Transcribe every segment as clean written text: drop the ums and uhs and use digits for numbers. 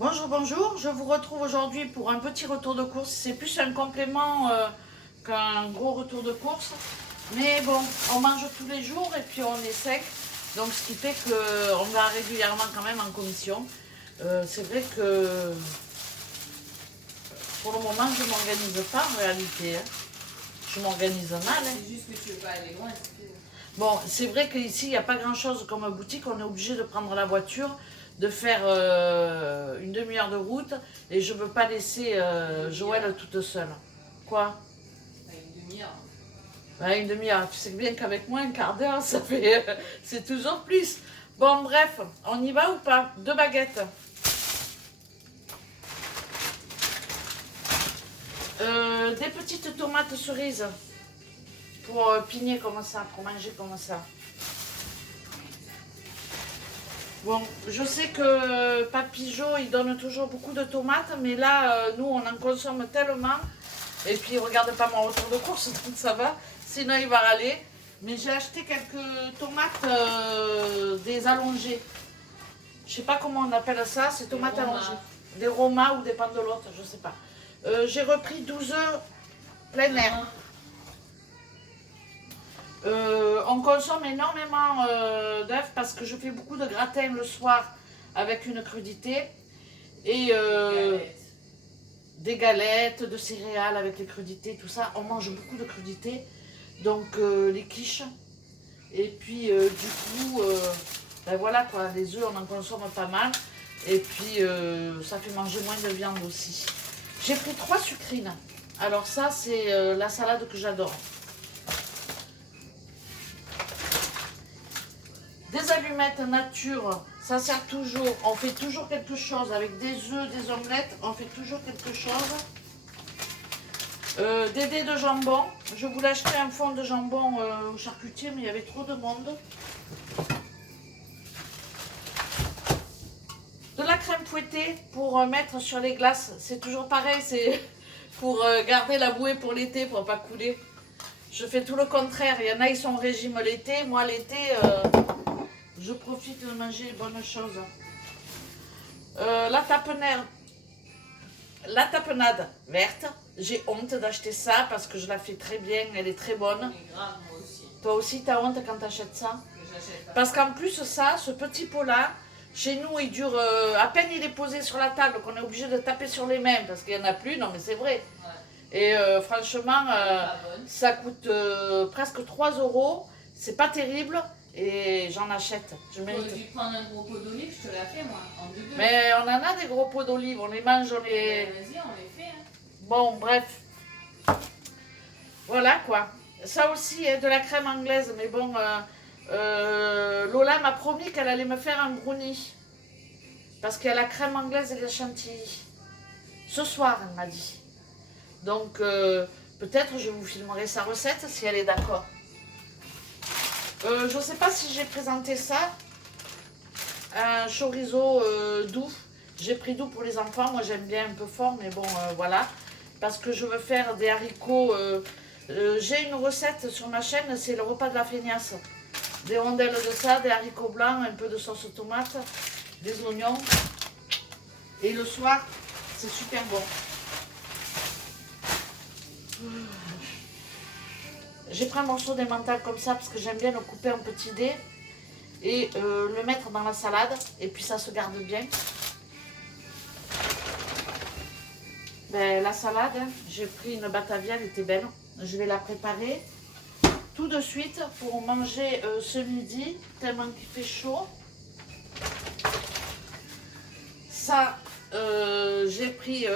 Bonjour, bonjour, je vous retrouve aujourd'hui pour un petit retour de course. C'est plus un complément qu'un gros retour de course. Mais bon, on mange tous les jours et puis on est sec. Donc ce qui fait qu'on va régulièrement quand même en commission. C'est vrai que pour le moment je ne m'organise pas en réalité. Hein. Je m'organise mal. Hein. C'est juste que tu veux pas aller loin, c'est tout. Bon, c'est vrai qu'ici il n'y a pas grand chose comme boutique. On est obligé de prendre la voiture, de faire une demi-heure de route et je ne veux pas laisser Joël toute seule. Quoi? Une demi-heure. Une demi-heure. Tu sais bien qu'avec moi, un quart d'heure, ça fait. C'est toujours plus. Bon, bref, on y va ou pas? 2 baguettes. Des petites tomates cerises pour pigner comme ça, pour manger comme ça. Bon, je sais que Papy Jo, il donne toujours beaucoup de tomates, mais là, nous, on en consomme tellement. Et puis, il ne regarde pas mon retour de course, donc ça va. Sinon, il va râler. Mais j'ai acheté quelques tomates des allongées. Je ne sais pas comment on appelle ça, c'est tomates allongées. Des romas ou des pendelottes, je ne sais pas. J'ai repris 12 œufs plein air. On consomme énormément d'œufs parce que je fais beaucoup de gratin le soir avec une crudité. Et des galettes, de céréales avec les crudités, tout ça. On mange beaucoup de crudités. Donc les quiches. Et puis du coup, ben voilà quoi, les œufs on en consomme pas mal. Et puis ça fait manger moins de viande aussi. J'ai pris 3 sucrines. Alors ça c'est la salade que j'adore. Des allumettes nature, ça sert toujours. On fait toujours quelque chose avec des œufs, des omelettes. On fait toujours quelque chose. Des dés de jambon. Je voulais acheter un fond de jambon au charcutier, mais il y avait trop de monde. De la crème fouettée pour mettre sur les glaces. C'est toujours pareil, c'est pour garder la bouée pour l'été, pour ne pas couler. Je fais tout le contraire. Il y en a, ils sont au régime l'été. Moi, l'été, je profite de manger bonnes choses. La tapenade verte. J'ai honte d'acheter ça parce que je la fais très bien, elle est très bonne. Mais grave, moi aussi. Toi aussi, t'as honte quand t'achètes ça? J'achète pas. Parce qu'en plus, ça, ce petit pot-là, chez nous, il dure à peine il est posé sur la table qu'on est obligé de taper sur les mains parce qu'il n'y en a plus. Non, mais c'est vrai. Ouais. Et franchement, ça coûte presque 3 €. C'est pas terrible et j'en achète. Je J'aurais mérite. dû prendre un gros pot d'olive, je te l'ai fait moi, en 2-2. Mais on en a des gros pots d'olive, on les mange, on les. Vas-y, on les fait. Hein. Bon, bref. Voilà quoi. Ça aussi est de la crème anglaise, mais bon, Lola m'a promis qu'elle allait me faire un brownie. Parce qu'il y a la crème anglaise et la chantilly. Ce soir, elle m'a dit. Donc, peut-être je vous filmerai sa recette si elle est d'accord. Je ne sais pas si j'ai présenté ça. Un chorizo doux. J'ai pris doux pour les enfants. Moi, j'aime bien un peu fort, mais bon, voilà. Parce que je veux faire des haricots. J'ai une recette sur ma chaîne, c'est le repas de la feignasse. Des rondelles de ça, des haricots blancs, un peu de sauce tomate, des oignons. Et le soir, c'est super bon. J'ai pris un morceau d'emmental comme ça parce que j'aime bien le couper en petits dés et le mettre dans la salade et puis ça se garde bien. Ben, la salade, hein, j'ai pris une batavia, elle était belle. Je vais la préparer tout de suite pour manger ce midi, tellement qu'il fait chaud. Ça, j'ai pris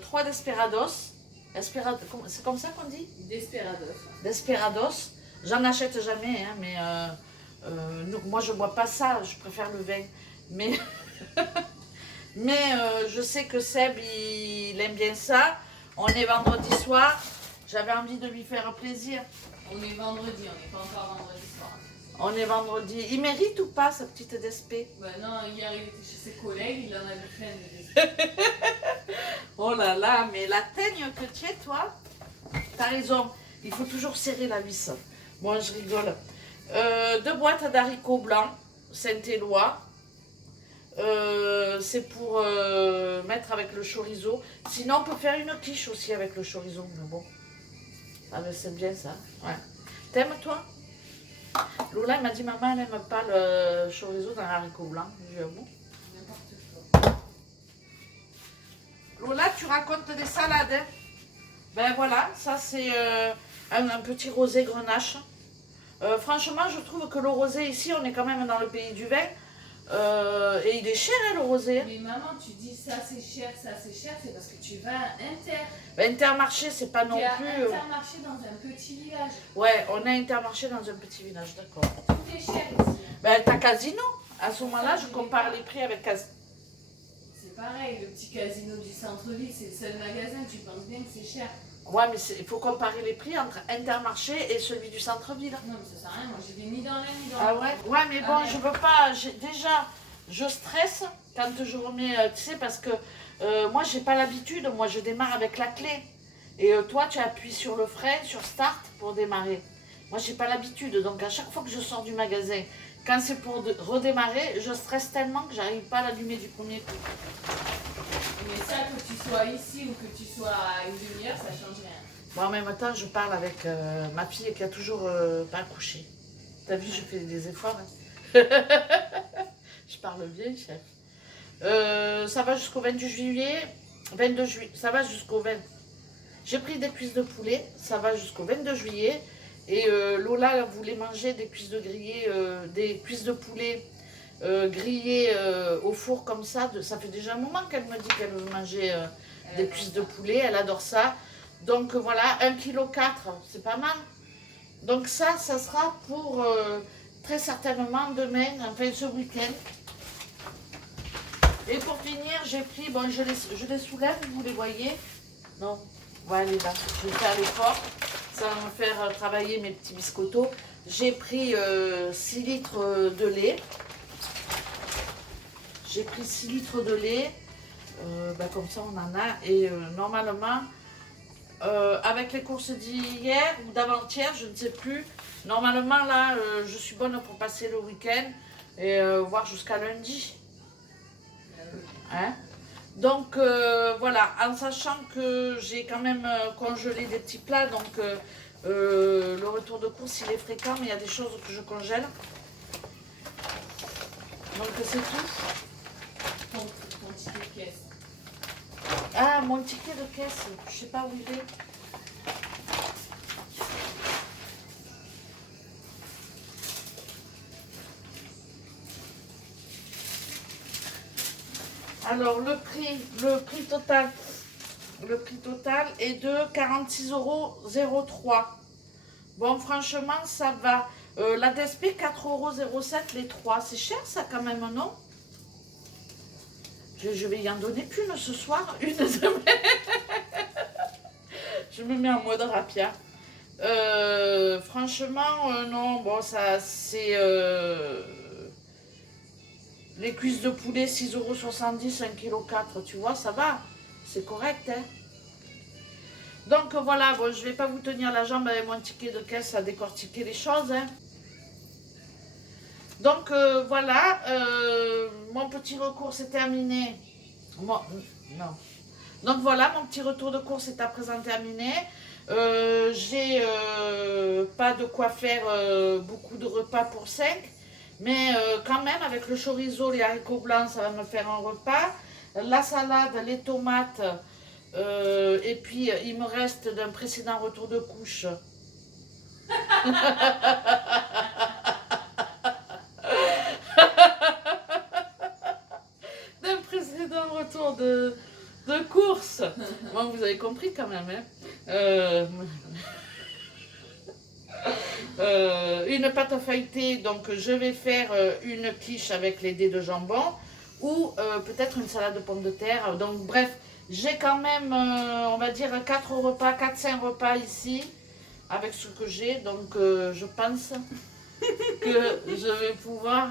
3 desperados. C'est comme ça qu'on dit? Desperados. Desperados. J'en achète jamais, hein, mais moi je bois pas ça, je préfère le vin. Mais, mais je sais que Seb, il aime bien ça. On est vendredi soir. J'avais envie de lui faire plaisir. On est vendredi, on n'est pas encore vendredi soir. On est vendredi. Il mérite ou pas sa petite despé? Bah non, hier il était chez ses collègues, il en a vu plein de despés. Oh là là, mais la teigne que tu es, toi, t'as raison. Il faut toujours serrer la vis. Bon, je rigole. 2 boîtes d'haricots blancs, Saint-Éloi. c'est pour mettre avec le chorizo. Sinon, on peut faire une quiche aussi avec le chorizo. Mais bon, ah, ben, c'est bien ça. Ouais. T'aimes, toi? Lola, elle m'a dit, maman, elle n'aime pas le chorizo dans l'haricot blanc. J'ai dit, ah bon? N'importe quoi. Lola, tu racontes des salades, hein? Ben voilà, ça c'est un petit rosé grenache. Franchement, je trouve que le rosé ici, on est quand même dans le pays du vin. Et il est cher, hein, le rosé. Mais maman, tu dis ça c'est cher, c'est parce que tu vas à Inter. Ben, Intermarché, c'est pas non Tu es à plus. Intermarché dans un petit village. Ouais, on a Intermarché dans un petit village, d'accord. Tout est cher ici. Ben, t'as Casino. À ce moment-là, je compare les prix avec Casino. C'est pareil, le petit casino du centre-ville, c'est le seul magasin, tu penses bien que c'est cher. Ouais, mais il faut comparer les prix entre Intermarché et celui du centre-ville. Non, mais ça sert à rien, moi j'ai ni dans l'un ni dans Ah l'autre. ouais? Ouais, mais bon, Ah ouais. je veux pas. Déjà, je stresse quand je remets, tu sais, parce que moi, j'ai pas l'habitude. Moi, je démarre avec la clé. Et toi, tu appuies sur le frein, sur Start pour démarrer. Moi, j'ai pas l'habitude. Donc, à chaque fois que je sors du magasin, quand c'est pour redémarrer, je stresse tellement que j'arrive pas à l'allumer du premier coup. Mais ça, que tu sois ici ou que tu sois à une demi-heure, ça change rien. Bon, en même temps, je parle avec ma fille qui a toujours pas accouché. T'as vu, je fais des efforts. Hein. Je parle bien, chef. Ça va jusqu'au 22 juillet. 22 juillet. Ça va jusqu'au 20. J'ai pris des cuisses de poulet. Ça va jusqu'au 22 juillet. Et Lola elle voulait manger des cuisses de grillé, des cuisses de poulet grillées au four comme ça. Ça fait déjà un moment qu'elle me dit qu'elle veut manger des cuisses de poulet. Elle adore ça. Donc voilà, 1,4 kg, c'est pas mal. Donc ça sera pour très certainement demain, enfin ce week-end. Et pour finir, j'ai pris, bon je les soulève, vous les voyez? Non, voilà, elle est là. Je vais faire l'effort, ça va me faire travailler mes petits biscottos. J'ai pris 6 litres de lait. J'ai pris 6 litres de lait, comme ça on en a. Et normalement, avec les courses d'hier ou d'avant-hier, je ne sais plus. Normalement, là, je suis bonne pour passer le week-end et voir jusqu'à lundi. Hein? Donc, voilà, en sachant que j'ai quand même congelé des petits plats, donc le retour de course, il est fréquent, mais il y a des choses que je congèle. Donc, c'est tout. Ton ticket de caisse. Ah, mon ticket de caisse, je sais pas où il est. Alors, le prix total est de 46,03 €. Bon, franchement, ça va. La DSP, 4,07 € les 3. C'est cher, ça, quand même, non? Je vais y en donner qu'une ce soir. Une semaine. Je me mets en mode rapia. Franchement, non. Bon, ça, c'est... les cuisses de poulet, 6,70 €, 1,4 kg. Tu vois, ça va. C'est correct, hein. Donc, voilà. Bon, je ne vais pas vous tenir la jambe avec mon ticket de caisse à décortiquer les choses, hein. Donc voilà, mon petit recours c'est terminé. Non. Donc voilà, mon petit retour de course est à présent terminé. J'ai pas de quoi faire beaucoup de repas pour 5. Mais quand même, avec le chorizo, les haricots blancs, ça va me faire un repas. La salade, les tomates. Et puis, il me reste d'un précédent retour de couche. D'un précédent retour de course. Bon, vous avez compris quand même. Hein. Une pâte feuilletée, donc je vais faire une quiche avec les dés de jambon ou peut-être une salade de pommes de terre. Donc bref, j'ai quand même, on va dire, 4-5 repas ici avec ce que j'ai. Donc je pense que je vais pouvoir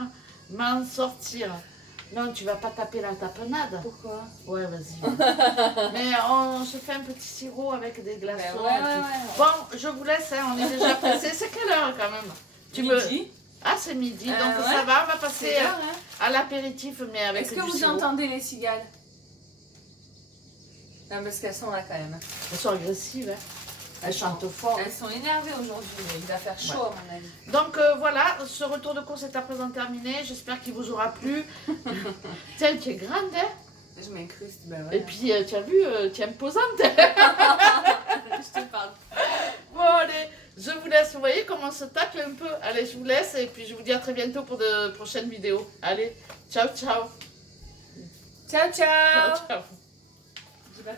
m'en sortir. Non, tu vas pas taper la tapenade. Pourquoi? Ouais, vas-y. Mais on se fait un petit sirop avec des glaçons. Ouais. Bon, je vous laisse, hein, on est déjà pressé. C'est quelle heure quand même? Midi. Ah, c'est midi, donc ouais. ça va, on va passer C'est l'heure, hein. à l'apéritif, mais avec Est-ce du que vous sirop. entendez les cigales? Non, parce qu'elles sont là quand même. Elles sont agressives, hein. Elles chantent fort. Elles sont énervées aujourd'hui, mais il va faire chaud à mon avis. Donc voilà, ce retour de course est à présent terminé. J'espère qu'il vous aura plu. Tiens, tu es grande, hein. Je m'incruste, ben ouais. Et puis, tu as vu, tu es imposante. Je te parle. Bon, allez, je vous laisse. Vous voyez comment on se tacle un peu. Allez, je vous laisse et puis je vous dis à très bientôt pour de prochaines vidéos. Allez, ciao, ciao. Ciao, ciao. Ciao, ciao. Dis pas trop.